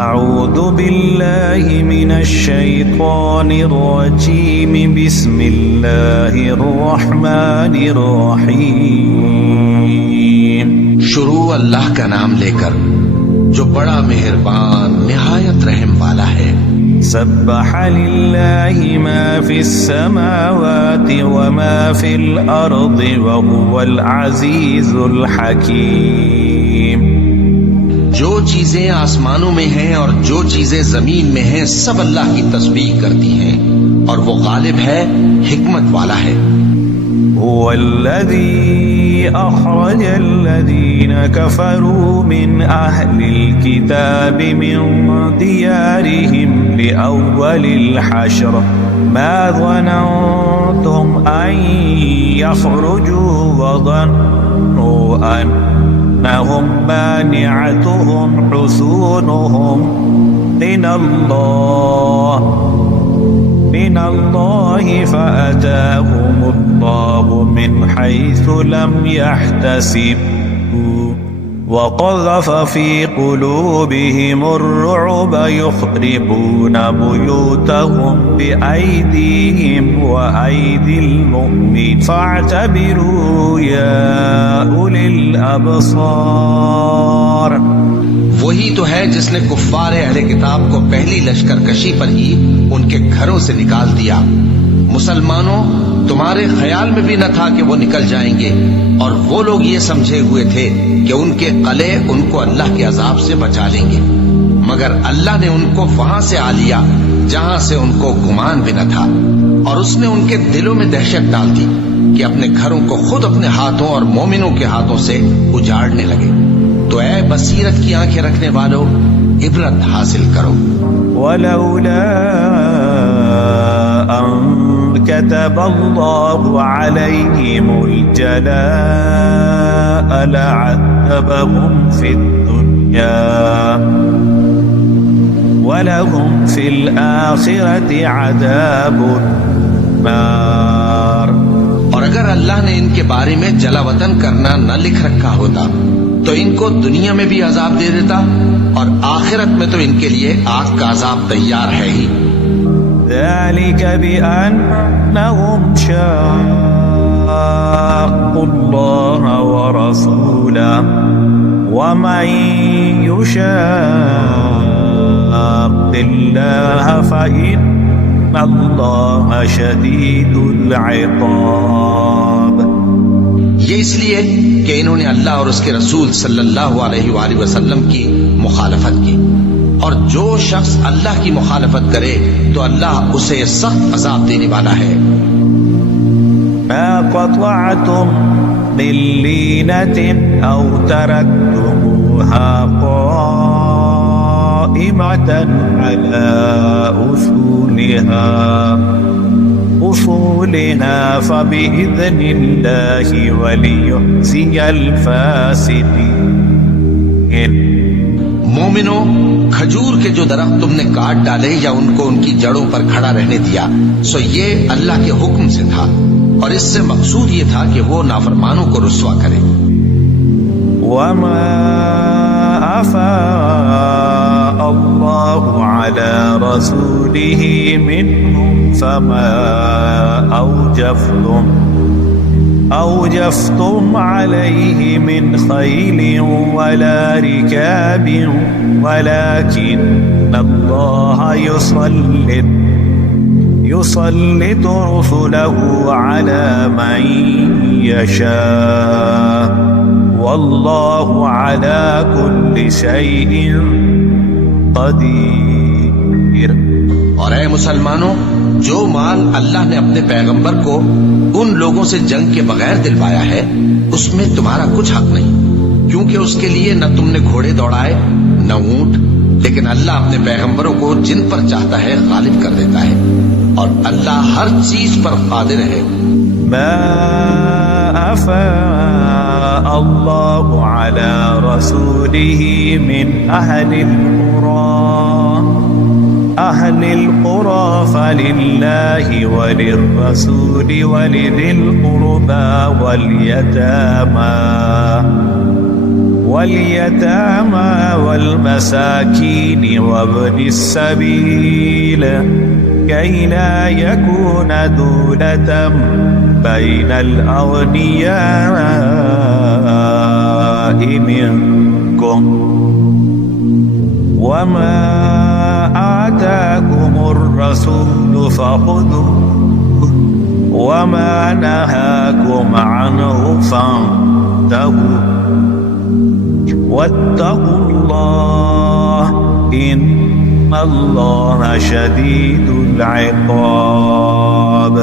أعوذ بالله من الشيطان الرجيم بسم الله الرحمن الرحيم شروع اللہ کا نام لے کر جو بڑا مہربان نہایت رحم والا ہے۔ سبح لله ما في السماوات وما في الأرض وهو العزيز الحكيم۔ جو چیزیں آسمانوں میں ہیں اور جو چیزیں زمین میں ہیں سب اللہ کی تسبیح کرتی ہیں اور وہ غالب ہے، حکمت والا ہے۔ هو الذي أخرج الذين كفروا من أهل الكتاب من ديارهم لأول الحشر ما ظننتم أن يخرجوا وظنوا أنهم مانعتهم حصونهم من الله فأتاهم الله من حيث لم يحتسبوا وقذف في قلوبهم الرعب يخربون بيوتهم بأيديهم وأيدي المؤمنين فاعتبروا يا أولي الأبصار۔ وہی تو ہے جس نے کفار اہل کتاب کو پہلی لشکر کشی پر ہی ان کے گھروں سے نکال دیا۔ مسلمانوں، تمہارے خیال میں بھی نہ تھا کہ وہ نکل جائیں گے، اور وہ لوگ یہ سمجھے ہوئے تھے کہ ان کے قلعے ان کو اللہ کے عذاب سے بچا لیں گے، مگر اللہ نے ان کو وہاں سے آ لیا جہاں سے ان کو گمان بھی نہ تھا، اور اس نے ان کے دلوں میں دہشت ڈال دی کہ اپنے گھروں کو خود اپنے ہاتھوں اور مومنوں کے ہاتھوں سے اجاڑنے لگے۔ تو اے بصیرت کی آنکھیں رکھنے والو، عبرت حاصل کرو۔ ولولا أن كتب الله عليهم الجلاء لعذبهم في الدنيا ولهم في الآخرة عذاب النار۔ اور اگر اللہ نے ان کے بارے میں جلا وطن کرنا نہ لکھ رکھا ہوتا تو ان کو دنیا میں بھی عذاب دے دیتا، اور آخرت میں تو ان کے لیے آگ کا عذاب تیار ہے ہی۔ ذلك بأنهم شاقوا الله ورسوله ومن يشاق الله فإن الله شديد العقاب۔ یہ اس لیے کہ انہوں نے اللہ اور اس کے رسول صلی اللہ علیہ وآلہ وسلم کی مخالفت کی، اور جو شخص اللہ کی مخالفت کرے تو اللہ اسے سخت عذاب دینے والا ہے۔ ما قطعتم من لينة أو تركتموها قائمة على أصولها فبإذن الله وليخزي الفاسقين۔ مومنوں، کھجور کے جو درخت تم نے کاٹ ڈالے یا ان کو ان کی جڑوں پر کھڑا رہنے دیا، سو یہ اللہ کے حکم سے تھا، اور اس سے مقصود یہ تھا کہ وہ نافرمانوں کو رسوا کرے۔ وما أفاء الله على رسوله منهم فما أوجفتم عليه من خيل ولا ركاب ولكن الله يسلط رسله على من يشاء والله على كل شيء قدير۔ اور اے مسلمانوں، جو مال اللہ نے اپنے پیغمبر کو ان لوگوں سے جنگ کے بغیر دلوایا ہے اس میں تمہارا کچھ حق نہیں، کیونکہ اس کے لیے نہ تم نے گھوڑے دوڑائے نہ اونٹ، لیکن اللہ اپنے پیغمبروں کو جن پر چاہتا ہے غالب کر دیتا ہے، اور اللہ ہر چیز پر قادر ہے۔ ما أفاء الله على رسوله من أهل القرى فلله وللرسول ولذي القربى واليتامى واليتامى والمساكين وابن السبيل كي لا يكون دولة بين الأغنياء منكم وما آتاكم الرسول فخذوه وما نهاكم عنه فانتهوا واتقوا الله إن اللہ شدید العقاب۔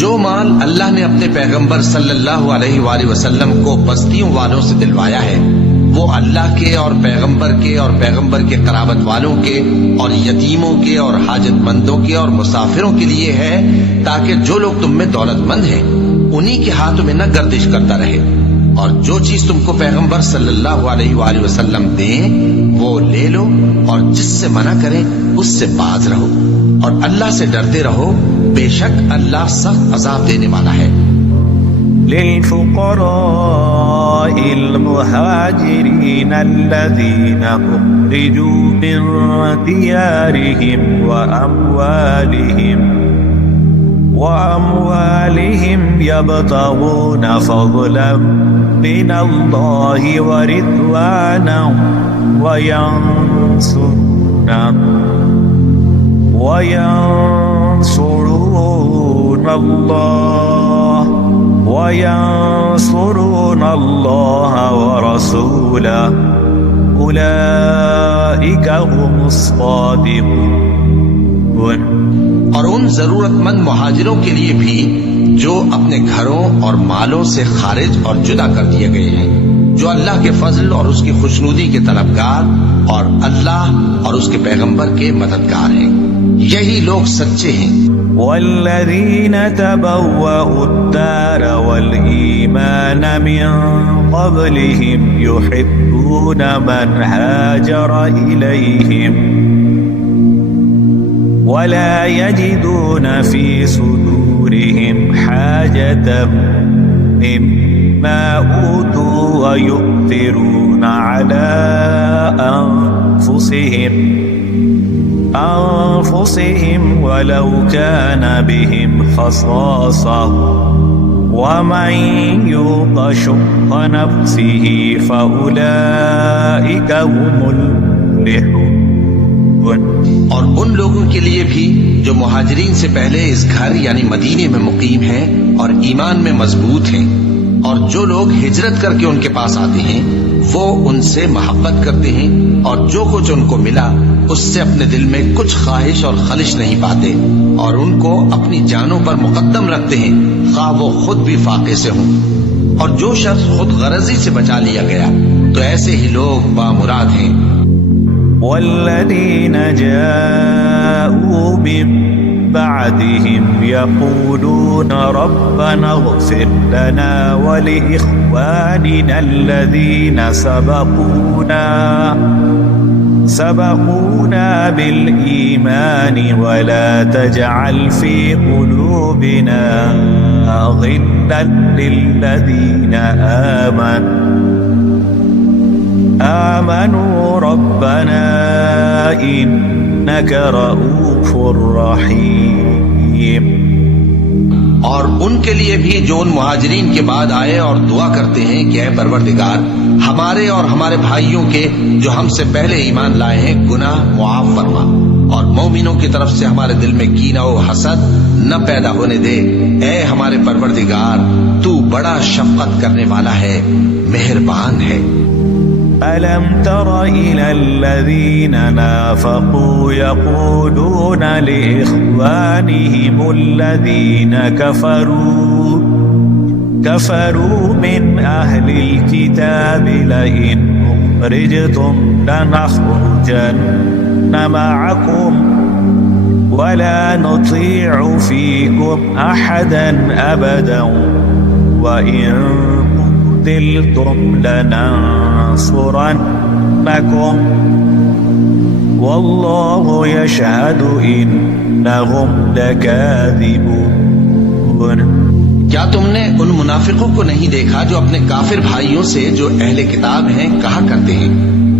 جو مال اللہ نے اپنے پیغمبر صلی اللہ علیہ وآلہ وسلم کو بستیوں والوں سے دلوایا ہے وہ اللہ کے اور پیغمبر کے قرابت والوں کے اور یتیموں کے اور حاجت مندوں کے اور مسافروں کے لیے ہے تاکہ جو لوگ تم میں دولت مند ہیں انہی کے ہاتھوں میں نہ گردش کرتا رہے، اور جو چیز تم کو پیغمبر صلی اللہ علیہ وآلہ وسلم دیں وہ لے لو، اور جس سے منع کریں اس سے باز رہو، اور اللہ سے ڈرتے رہو، بے شک اللہ سخت عذاب دینے والا ہے۔ للفقراء المهاجرين الذين أخرجوا من ديارهم وأموالهم يبتغون فضلا من الله ورضوانا وينصرون الله ورسوله أولئك هم الصادقون۔ اور ان ضرورت مند مہاجروں کے لیے بھی جو اپنے گھروں اور مالوں سے خارج اور جدا کر دیے گئے ہیں، جو اللہ کے فضل اور اس کی خوشنودی کے طلبگار اور اللہ اور اس کے پیغمبر کے مددگار ہیں، یہی لوگ سچے ہیں۔ والذین تبوأوا الدار والإيمان من قبلهم يحبون من هاجر إليهم ولا يجدون في صدورهم حاجة مما أوتوا ويؤثرون على أنفسهم ولو كان بهم خصاصة ومن يوق شح نفسه فأولئك هم المفلحون۔ اور ان لوگوں کے لیے بھی جو مہاجرین سے پہلے اس گھر یعنی مدینے میں مقیم ہیں اور ایمان میں مضبوط ہیں، اور جو لوگ ہجرت کر کے ان کے پاس آتے ہیں وہ ان سے محبت کرتے ہیں، اور جو کچھ ان کو ملا اس سے اپنے دل میں کچھ خواہش اور خلش نہیں پاتے، اور ان کو اپنی جانوں پر مقدم رکھتے ہیں خواہ وہ خود بھی فاقے سے ہوں، اور جو شخص خود غرضی سے بچا لیا گیا تو ایسے ہی لوگ بامراد ہیں۔ والذین جاءوا من بعدهم يقولون ربنا اغفر لنا ولإخواننا الذين سبقونا بالإيمان ولا تجعل في قلوبنا غلا للذين آمنوا ربنا إنك رؤوف رحيم۔ اور ان کے لیے بھی جو ان مہاجرین کے بعد آئے اور دعا کرتے ہیں کہ اے پروردگار ہمارے اور ہمارے بھائیوں کے جو ہم سے پہلے ایمان لائے ہیں گناہ معاف فرما، اور مومنوں کی طرف سے ہمارے دل میں کینہ و حسد نہ پیدا ہونے دے، اے ہمارے پروردگار تو بڑا شفقت کرنے والا ہے، مہربان ہے۔ ألم تر إلى الذين نافقوا يقولون لإخوانهم الذين كفروا من أهل الكتاب لئن أخرجتم لنخرجن معكم ولا نطيع فيكم أحدا أبدا وإن قتلتم لننصرنكم والله يشهد إنهم لكاذبون۔ کیا تم نے ان منافقوں کو نہیں دیکھا جو اپنے کافر بھائیوں سے جو اہل کتاب ہیں کہا کرتے ہیں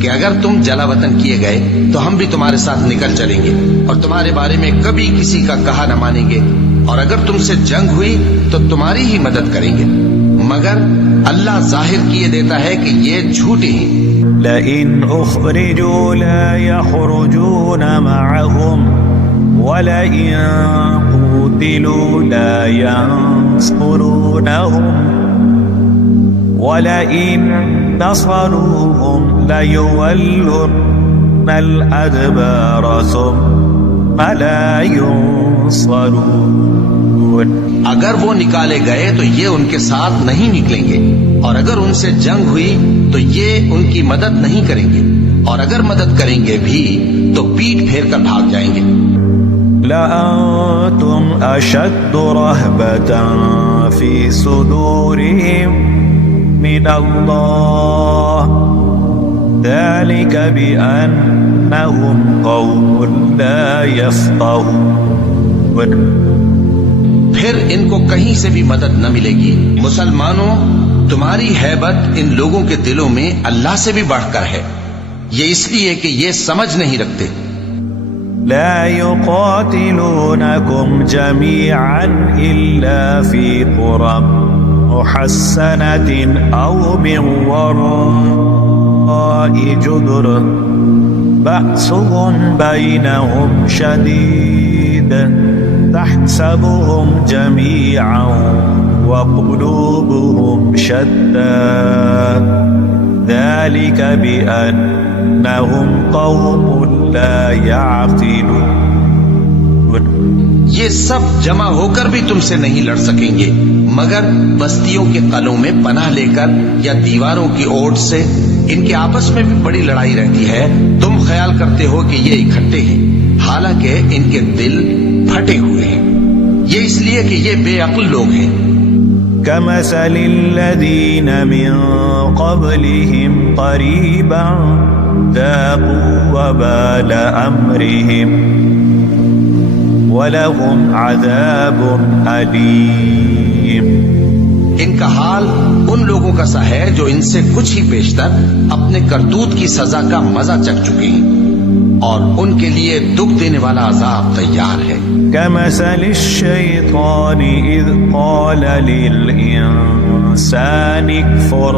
کہ اگر تم جلا وطن کیے گئے تو ہم بھی تمہارے ساتھ نکل چلیں گے اور تمہارے بارے میں کبھی کسی کا کہا نہ مانیں گے، اور اگر تم سے جنگ ہوئی تو تمہاری ہی مدد کریں گے، مگر اللہ ظاہر کیے دیتا ہے کہ یہ جھوٹے ہیں۔ لئن اخرجوا لا يخرجون معهم ولئن قوتلوا لا ينصرونهم ولئن نصروهم ليولن الأدبار ثم لا ينصرون۔ اگر وہ نکالے گئے تو یہ ان کے ساتھ نہیں نکلیں گے، اور اگر ان سے جنگ ہوئی تو یہ ان کی مدد نہیں کریں گے، اور اگر مدد کریں گے بھی تو پیٹ پھیر کر بھاگ جائیں گے۔ لأنتم أشد رهبة في صدورهم من الله ذلك بأنهم قوم لا يفقهون۔ پھر ان کو کہیں سے بھی مدد نہ ملے گی۔ مسلمانوں، تمہاری ہیبت ان لوگوں کے دلوں میں اللہ سے بھی بڑھ کر ہے، یہ اس لیے کہ یہ سمجھ نہیں رکھتے۔ لا يقاتلونكم جميعا إلا في قرى محصنة أو من وراء جدر بأسهم بينهم شديد تحسبهم جميعا وقلوبهم شتى ذلك بأنهم قوم لا يعقلون۔ یہ سب جمع ہو کر بھی تم سے نہیں لڑ سکیں گے، مگر بستیوں کے قلعوں میں پناہ لے کر یا دیواروں کی اوٹ سے۔ ان کے آپس میں بھی بڑی لڑائی رہتی ہے، تم خیال کرتے ہو کہ یہ اکٹھے ہیں، حالانکہ ان کے دل پھٹے ہوئے ہیں، یہ اس لیے کہ یہ بے عقل لوگ ہیں۔ كمثل الذين من قبلهم قريبا ذاقوا وبال أمرهم وَلَهُمْ عَذَابٌ أَلِيمٌ۔ ان کا حال ان لوگوں کا سا ہے جو ان سے کچھ ہی پیشتر اپنے کرتوت کی سزا کا مزہ چکھ چکے ہیں، اور ان کے لیے دکھ دینے والا عذاب تیار ہے۔ كَمَثَلِ الشَّيْطَانِ إِذْ قَالَ لِلْإِنسَانِ اكْفُرْ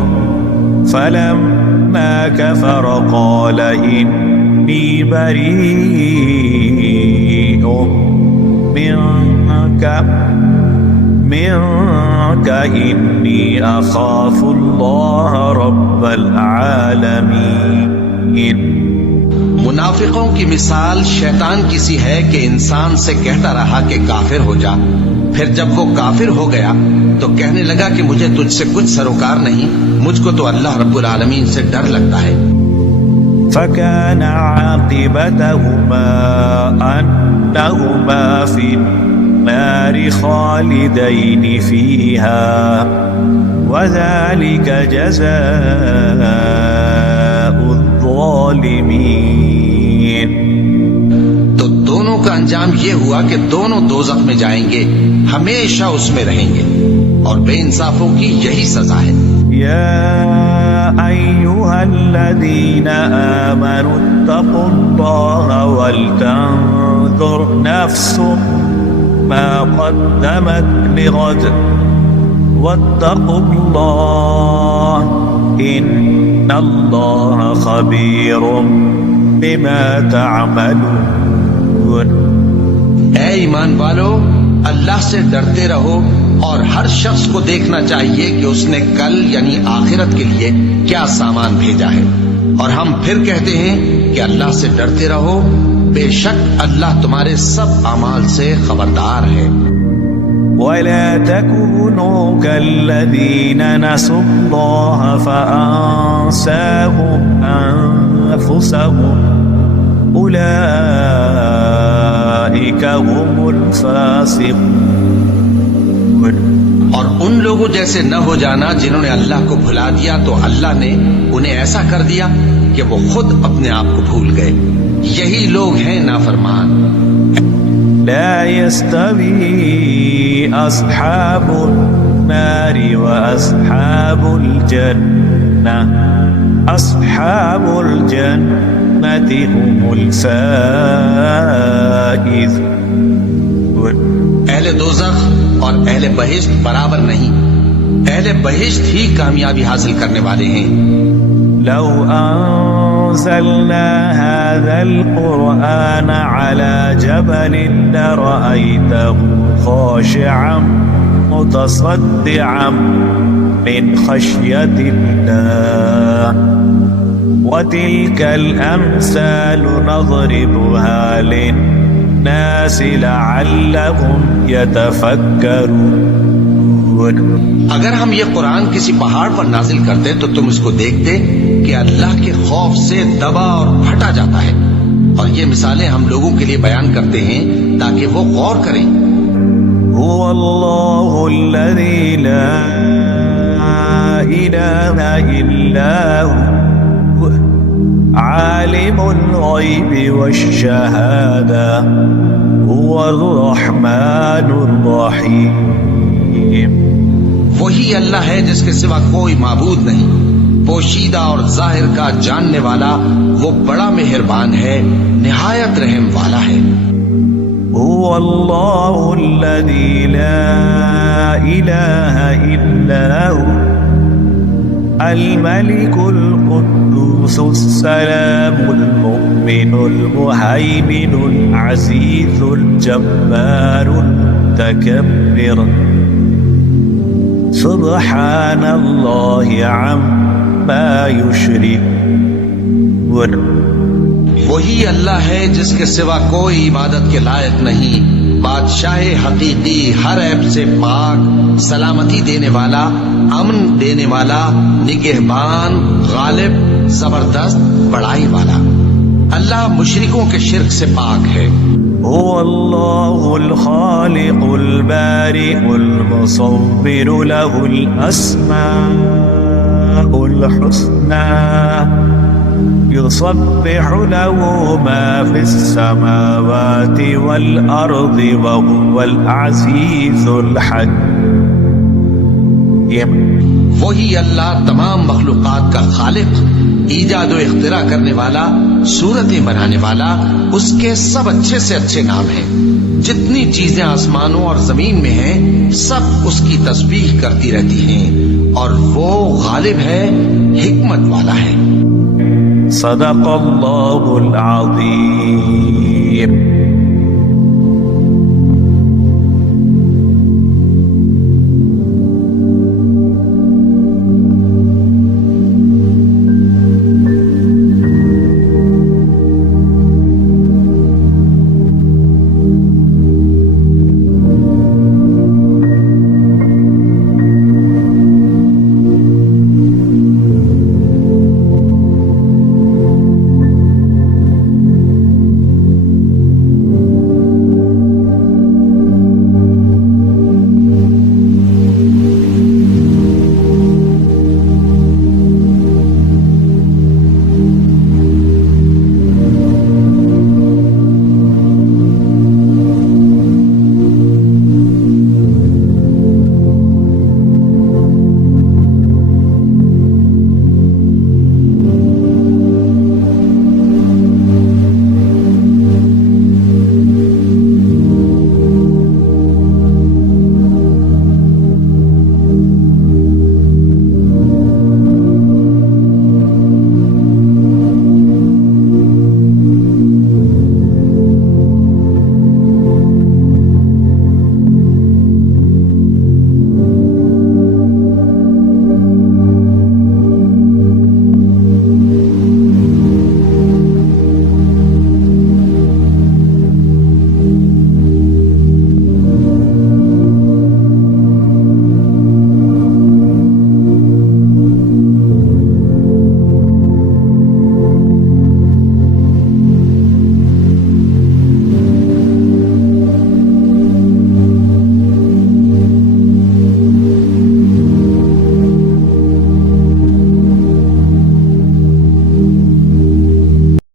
فَلَمَّا كَفَرَ قَالَ إِنِّي بَرِيءٌ منك إني أخاف الله رب العالمين۔ منافقوں کی مثال شیطان کی سی ہے کہ انسان سے کہتا رہا کہ کافر ہو جا، پھر جب وہ کافر ہو گیا تو کہنے لگا کہ مجھے تجھ سے کچھ سروکار نہیں، مجھ کو تو اللہ رب العالمین سے ڈر لگتا ہے۔ فكان عاقبتهما أنهما في النار خالدين فيها وذلك جزاء الظالمين۔ تو دونوں کا انجام یہ ہوا کہ دونوں دوزخ میں جائیں گے، ہمیشہ اس میں رہیں گے، اور بے انصافوں کی یہی سزا ہے۔ يا أيها الذين آمنوا اتقوا الله ولتنظر نفس ما قدمت لغد واتقوا الله إن الله خبير بما تعملون۔ اے ایمان والو، اللہ سے ڈرتے رہو، اور ہر شخص کو دیکھنا چاہیے کہ اس نے کل یعنی آخرت کے لیے کیا سامان بھیجا ہے، اور ہم پھر کہتے ہیں کہ اللہ سے ڈرتے رہو، بے شک اللہ تمہارے سب اعمال سے خبردار ہے۔ وَلَا تَكُونُوا كَالَّذِينَ نَسُوا اللَّهَ فَأَنسَاهُمْ أَنفُسَهُمْ أُولَئِكَ هُمُ الْفَاسِقُونَ۔ اور ان لوگوں جیسے نہ ہو جانا جنہوں نے اللہ کو بھلا دیا تو اللہ نے انہیں ایسا کر دیا کہ وہ خود اپنے آپ کو بھول گئے، یہی لوگ ہیں نافرمان۔ لا يستوي أصحاب النار وأصحاب الجنة أصحاب الجنة هم الفائزون اہل دوزخ اور اہل بہشت برابر نہیں، اہل بہشت ہی کامیابی حاصل کرنے والے ہیں۔ لو أنزلنا هذا القرآن على جبل لرأيته خاشعا متصدعا من خشية الله وتلك الأمثال نضربها للناس لعلهم يتفكرون۔ اگر ہم یہ قرآن کسی پہاڑ پر نازل کرتے تو تم اس کو دیکھتے کہ اللہ کے خوف سے دبا اور پھٹا جاتا ہے، اور یہ مثالیں ہم لوگوں کے لیے بیان کرتے ہیں تاکہ وہ غور کریں۔ هو الله الذي لا إله إلا هو عالم الغيب والشهادة هو الرحمن الرحيم۔ وہی اللہ ہے جس کے سوا کوئی معبود نہیں، پوشیدہ اور ظاہر کا جاننے والا، وہ بڑا مہربان ہے، نہایت رحم والا ہے۔ هو الله الذي لا إله إلا هو الملك القدوس السلام المؤمن المهيمن العزيز الجبار المتكبر سبحان الله عما يشركون۔ وہی اللہ ہے جس کے سوا کوئی عبادت کے لائق نہیں، بادشاہ حقیقی، ہر عیب سے پاک، سلامتی دینے والا، امن دینے والا، نگہبان، غالب، زبردست، بڑائی والا۔ اللہ مشرکوں کے شرک سے پاک ہے۔ هو الله الخالق البارئ المصور له الأسماء الحسنى يسبح له ما في السماوات والأرض وهو العزيز الحكيم۔ وہی اللہ تمام مخلوقات کا خالق، ایجاد و اختراع کرنے والا، صورتیں بنانے والا، اس کے سب اچھے سے اچھے نام ہیں۔ جتنی چیزیں آسمانوں اور زمین میں ہیں سب اس کی تسبیح کرتی رہتی ہیں، اور وہ غالب ہے، حکمت والا ہے۔ صدق اللہ العظیم۔